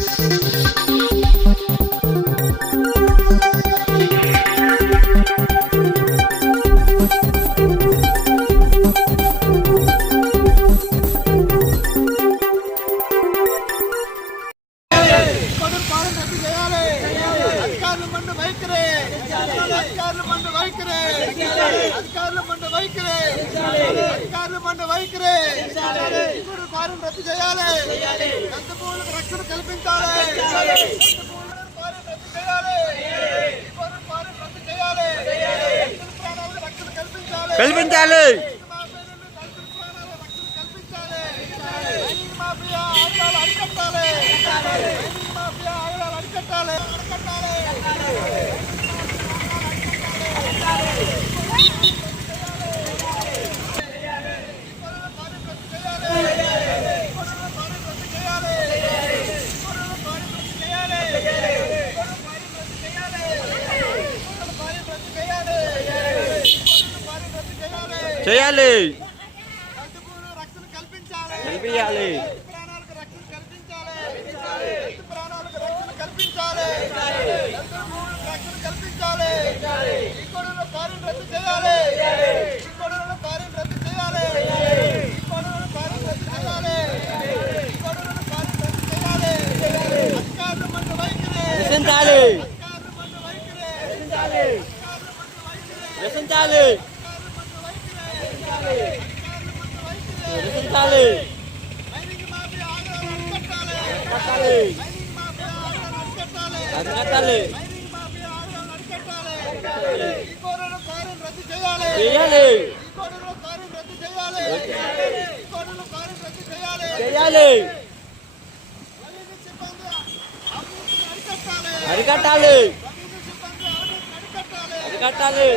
Thank you. అధికారుల మండు వైఖరి అధికారుల మండు వైఖరి అధికారుల మండు వైఖరి కొడుకు పాలన రద్దు చేయాలి ఎంత భూములకు రక్షణ కల్పించాలి ఎంత భూములకు పాలన రద్దు చేయాలి కొడుకు పాలన రద్దు చేయాలి రైతుల ప్రాణాలకు రక్షణ కల్పించాలి కల్పించాలి మాఫియా ఆయుధాలు అరికట్టాలి మాఫియా ఆయుధాలు అరికట్టాలి అరికట్టాలి చేయాలి. రక్షణ కల్పించాలి. కల్పించాలి ప్రాణాలకు రక్షణ కల్పించాలి రైతు ప్రాణాలకు రక్షణ కల్పించాలి రైతు భూములకు రక్షణ కల్పించాలి ఈ కొడుకుల పాలన రద్దు చేయాలి ఈ కొడుకుల పాలన రద్దు చేయాలి ఈ కొడుకుల పాలన రద్దు చేయాలి ఈ కొడుకుల పాలన రద్దు చేయాలి అధికారుల మండు వైఖరి రచించాలి అధికారుల మండు వైఖరి అధికారుల మండు వైఖరి రచించాలి రచించాలి మైనింగ్ మాఫియా ఆగడాలు అరికట్టాలి కట్టాలి మైనింగ్ మాఫియా ఆగడాలు అరికట్టాలి అది కట్టాలి మైనింగ్ మాఫియా ఆగడాలు అరికట్టాలి ఈ కోడల కారం రద్దు చేయాలి చేయాలి ఈ కోడల కారం రద్దు చేయాలి ఈ కోడల కారం రద్దు చేయాలి చేయాలి అరికట్టాలి సిబ్బంది అవినీతిని అరికట్టాలి. అరికట్టాలి రెవెన్యూ సిబ్బంది అవినీతిని అరికట్టాలి అరికట్టాలి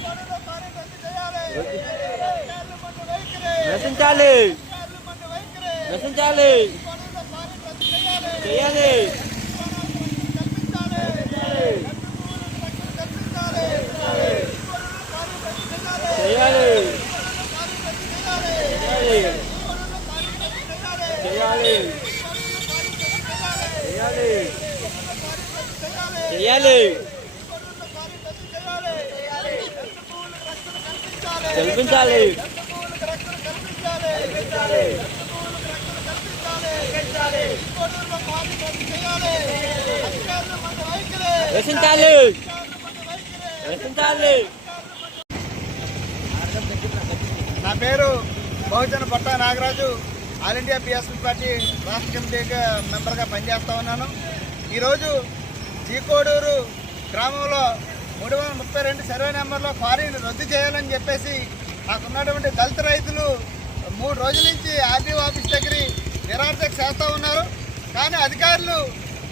కోడల కారం రద్దు చేయాలి అధికారుల మందు వైఖరి రచించాలి చేయాలి. చేయాలి. చేయాలి. చేయాలి. చేయాలి. కల్పించాలి. రచించాలి రచించాలి నా పేరు Bahujana Patta Nagaraju. All India PSP party రాష్ట్ర కమిటీగా మెంబర్గా పనిచేస్తూ ఉన్నాను. ఈరోజు చీకోడూరు గ్రామంలో మూడు వందల ముప్పై రెండు సర్వే నెంబర్లో క్వారీని రద్దు చేయాలని చెప్పేసి నాకున్నటువంటి దళిత రైతులు మూడు రోజుల నుంచి ఆర్డీఓ ఆఫీస్ దగ్గర నిరార్థక చేస్తూ ఉన్నారు. కానీ అధికారులు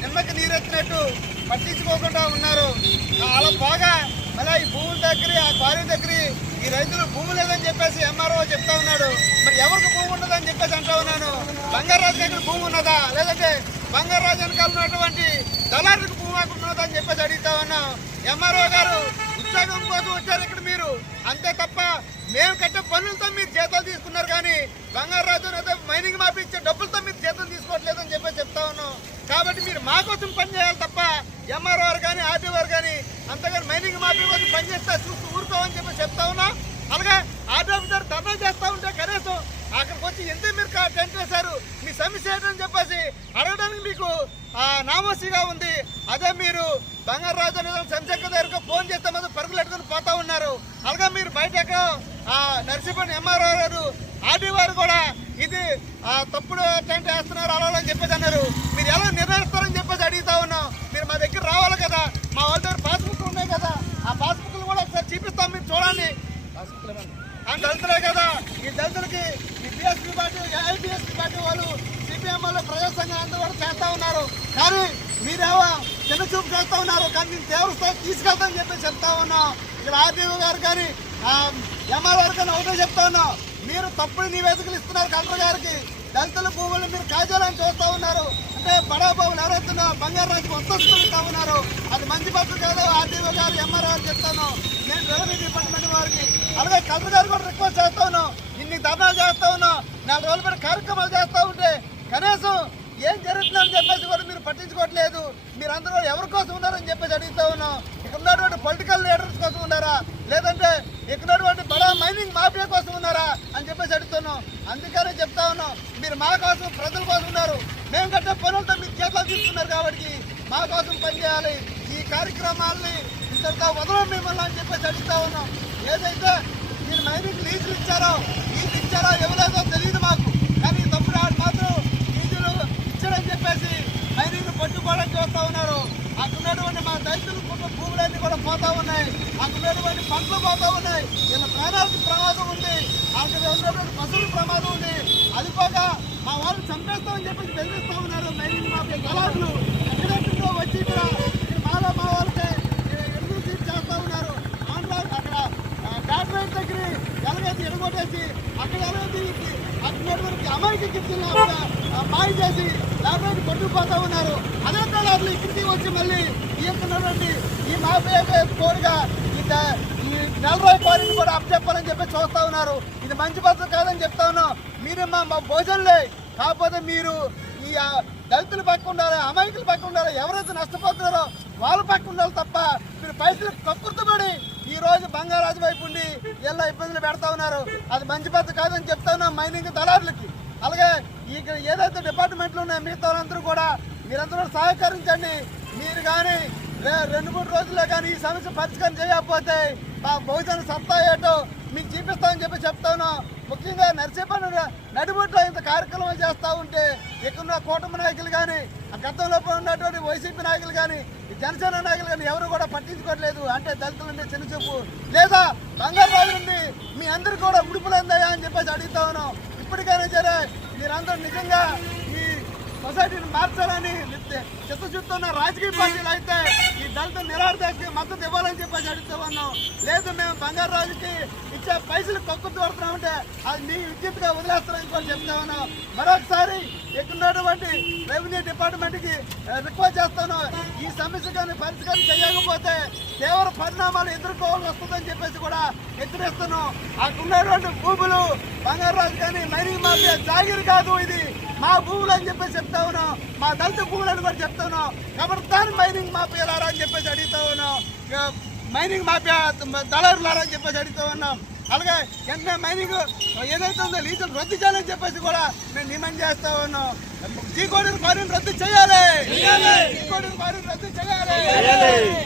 నిమ్మకి నీరెత్తినట్టు పట్టించుకోకుండా ఉన్నారు. అలా బాగా మళ్ళీ ఈ భూముల దగ్గర ఆ క్వారీ దగ్గర ఈ రైతులు భూమి లేదని చెప్పేసి ఎంఆర్ఓ చెప్తా ఉన్నాడు. మరి ఎవరికి భూమి ఉండదని చెప్పేసి అంటా ఉన్నాను? బంగారాజు దగ్గర భూమి ఉన్నదా? లేదంటే బంగారాజు వెనకాల ఉన్నటువంటి దళారులకు భూమి ఉన్నదా అని చెప్పేసి అడుగుతా ఉన్నాం. ఎంఆర్ఓ గారు ఉద్యోగం కోసం వచ్చారు ఇక్కడ మీరు. అంతే తప్ప మేము కట్టే పనులతో మీరు జీతాలు తీసుకున్నారు కానీ బంగారాజు అయితే మైనింగ్ మాఫీ ఇచ్చే డబ్బులతో మీరు జీతం తీసుకోవట్లేదని చెప్పి చెప్తా ఉన్నాం. కాబట్టి మీరు మా కోసం పని చేయాలి తప్ప ఎంఆర్ఓ కానీ ఆర్టీ కానీ అంతగా మైనింగ్ మాఫీ కోసం పని చేస్తే చూస్తూ ఊరుకోవని చెప్పి చెప్తా ఉన్నాం. అలాగే ఆర్టీ ఆఫీసర్ ధర్నా చేస్తా ఉంటే కనీసం అక్కడికి వచ్చి ఎందుకు మీరు కా- టెంట్ వేశారు? మీ సమస్య ఏంటని చెప్పేసి అడగడానికి మీకు నామోసిగా ఉంది. అదే మీరు బంగారు రాజు శంశంకర్ దగ్గరకు ఫోన్ చేస్తే మాత్రం పరుగులు ఎట్టుకుని పోతా ఉన్నారు. అలాగే మీరు బయట ఎక్కడో, ఎంఆర్ఆర్ ఎంఆర్ఓ గారు ఆర్డీ వారు కూడా ఇది తప్పుడు టెంట్ వేస్తున్నారు అలా అని చెప్పేసి అన్నారు. మీరు ఎలా నిర్ణయిస్తారని చెప్పేసి అడుగుతా ఉన్నాం. మా దగ్గర రావాలి కదా. మా వాళ్ళ దగ్గర పాస్బుక్ ఉన్నాయి కదా. ఆ పాస్బుక్లు కూడా ఒకసారి చూపిస్తాం మీరు చూడండి. ఆ దళితులే కదా. ఈ దళితులకి ఈ బిఎస్పీ పార్టీ ఐబిఎస్పీ పార్టీ వాళ్ళు సిపిఎం వాళ్ళు ప్రజా సంఘం కూడా చేస్తా ఉన్నారు. కానీ మీరేమో చిన్న చూపు చేస్తా ఉన్నారు. కానీ నేను తీవ్ర స్థాయి తీసుకెళ్తామని చెప్పి చెప్తా ఉన్నాం. ఇక్కడ ఆర్టీఓ గారు కానీ ఎంఆర్ఓ గారు కానీ ఒకటే చెప్తా ఉన్నాం. మీరు తప్పుడు నివేదికలు ఇస్తున్నారు కలెక్టర్ గారికి. దళితుల భూములు మీరు కాజాలని చూస్తూ ఉన్నారు. అంటే బడా బాబులు ఎవరైతున్నా బంగారు రాజుకు ఉన్నారు. అది మంచి పట్టు కాదు ఆర్టీఓ గారు ఎంఆర్ఓ గారు చెప్తాను. నేను రెవెన్యూ డిపార్ట్మెంట్ వారికి అలాగే కలెక్టర్ గారు కూడా రిక్వెస్ట్ చేస్తా ఉన్నాం. ఇన్ని ధర్నాలు చేస్తా ఉన్నాం. నాలుగు రోజుల పాటు కార్యక్రమాలు చేస్తూ ఉంటే కనీసం ఏం జరుగుతుందని చెప్పేసి కూడా మీరు పట్టించుకోవట్లేదు. మీరందరూ ఎవరి కోసం ఉన్నారని చెప్పేసి అడుగుతా ఉన్నాం. ఇక్కడ ఉన్నటువంటి పొలిటికల్ లీడర్స్ కోసం ఉన్నారా? లేదంటే మైనింగ్ మాఫియా కోసం ఉన్నారా అని చెప్పేసి అడుగుతున్నాం. అందుకనే చెప్తా ఉన్నాం. మీరు మా కోసం ప్రజల కోసం ఉన్నారు. మేము కట్టే పనులతో మీరు చేతులు తీసుకున్నారు కాబట్టి మా కోసం పనిచేయాలి ఈ కార్యక్రమాల్ని ఇంతటితో వదలం మిమ్మల్ని అని చెప్పేసి అడుగుతా ఉన్నాం. ఏదైతే మీరు మైనింగ్ లీజులు ఇచ్చారో లీజులు ఇచ్చారో ఎవరేదో తెలియదు మాకు. కానీ తప్పుడు ఆడు మాత్రం లీజులు ఇచ్చారని చెప్పేసి మైనింగ్ పట్టుకోవడానికి వస్తూ ఉన్నారు. రైతులు కుటుంబ భూములన్నీ కూడా పోతా ఉన్నాయి. అక్కడ పంటలు పోతా ఉన్నాయి. వీళ్ళ ప్రాణాలకు ప్రమాదం ఉంది. అక్కడ ఉన్నటువంటి పశువుల ప్రమాదం ఉంది. అది పోక మా వాళ్ళు చంపేస్తామని చెప్పేసి బెదిరిస్తా ఉన్నారు. మైనింగ్ మాఫియా ఎక్కడెక్కడో వచ్చి ఇక్కడ మాలో మా వాళ్ళకి ఎదురు సీట్ చేస్తూ ఉన్నారు. కాంట్రాక్ట్ అక్కడ డాక్టరేట్ దగ్గర ఎలాగైతే ఎడగొట్టేసి అక్కడ ఎలాగైతే అక్కడ అమ్మాయికి గిఫ్ట్లు మాయ చేసి డాక్టరేట్ కొట్టుకుపోతా ఉన్నారు. అదే కాలాలు ఇక్కడికి వచ్చి మళ్ళీ ఈ యొక్క ఈ మాఫీ కోరిగా ఈ ఈ నెల రోజు కోరిని కూడా అప్పచెప్పాలని చెప్పి చూస్తూ ఉన్నారు. ఇది మంచి పద్ధతి కాదని చెప్తా ఉన్నాం. మీరు మా మా భోజనలే. కాకపోతే మీరు ఈ దళితులు పక్క ఉండాలి అమాయకులు పక్క ఉండాలి ఎవరైతే నష్టపోతున్నారో వాళ్ళ పక్క ఉండాలి తప్ప మీరు పైసలు కక్కుర్తపడి ఈ రోజు బంగారాజు వైపు ఉండి ఎలా ఇబ్బందులు పెడతా ఉన్నారు. అది మంచి పద్ధతి కాదని చెప్తా ఉన్నాం మైనింగ్ దళారులకి. అలాగే ఇక్కడ ఏదైతే డిపార్ట్మెంట్లు ఉన్నాయో మిగతా వాళ్ళందరూ కూడా మీరందరూ సహకరించండి. మీరు కానీ రెండు మూడు రోజుల్లో కానీ ఈ సమస్య పరిష్కారం చేయకపోతే మా బహుజన సత్తా ఏటో మీకు చూపిస్తామని చెప్పి చెప్తాను. ముఖ్యంగా నర్సీపల్లి నడిబొట్లో ఇంత కార్యక్రమం చేస్తూ ఉంటే ఇక్కడ కూటమి నాయకులు కానీ ఆ గతంలో ఉన్నటువంటి వైసీపీ నాయకులు కానీ జనసేన నాయకులు కానీ ఎవరు కూడా పట్టించుకోవట్లేదు. అంటే దళితులు అంటే చిన్న చూపు. లేదా బంగారు రాజు ఉంది మీ అందరు కూడా ఉడుపులందయ్యా అని చెప్పేసి అడుగుతా ఉన్నాం. ఇప్పటికైనా సరే మీరందరూ నిజంగా సొసైటీని మార్చాలని చిత్తశుద్ధున్న రాజకీయ పార్టీలు అయితే ఈ దళిత నిరార్థకి మద్దతు ఇవ్వాలని చెప్పేసి అడుగుతూ ఉన్నాం. లేదు మేము బంగారు రాజుకి ఇచ్చే పైసలు తక్కువ పడుతున్నామంటే అది మీ విద్యుత్గా వదిలేస్తారని కూడా చెప్తా ఉన్నాం. మరొకసారి ఎక్కున్నటువంటి రెవెన్యూ డిపార్ట్మెంట్కి రిక్వెస్ట్ చేస్తాను. ఈ సమస్య కానీ పరిష్కారం చేయకపోతే తీవ్ర పరిణామాలు ఎదుర్కోవాల్సి వస్తుందని చెప్పేసి కూడా హెచ్చరిస్తున్నాం. అక్కడ ఉన్నటువంటి భూములు బంగారు రాజు కానీ మైనింగ్ మాఫియా జాగిరి కాదు ఇది. మా భూములు అని చెప్పేసి చెప్తా ఉన్నాం. మా దళిత భూములు అని కూడా చెప్తా ఉన్నాం. కాబట్టి దాని మైనింగ్ మాఫియాలారా అని చెప్పేసి అడుగుతా ఉన్నాం. మైనింగ్ మాఫియా దళారులారా అని చెప్పేసి అడుగుతా ఉన్నాం. అలాగే వెంటనే మైనింగ్ ఏదైతే ఉందో లీజులు రద్దు చేయాలని చెప్పేసి కూడా మేము డిమాండ్ చేస్తా ఉన్నాం. చీకోడిని బారిని రద్దు చేయాలి. చీకోడిని బారిని రద్దు చేయాలి.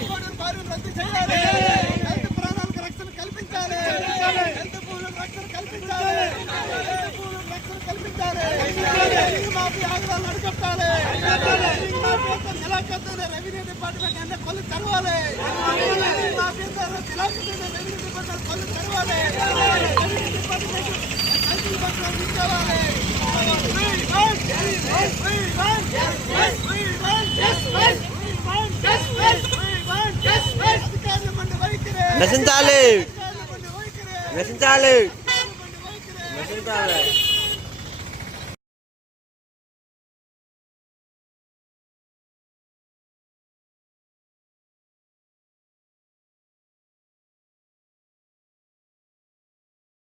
చీకోడిని బారిని రద్దు చేయాలి. రెవెన్యూ డిపార్ట్మెంట్ అన్ని కొలు తెరవాలి రెవెన్యూ డిపార్ట్మెంట్ కొలు తెరవాలి రెవెన్యూ డిపార్ట్మెంట్ రైతుల నశించాలి. నశించాలి. నశించాలి.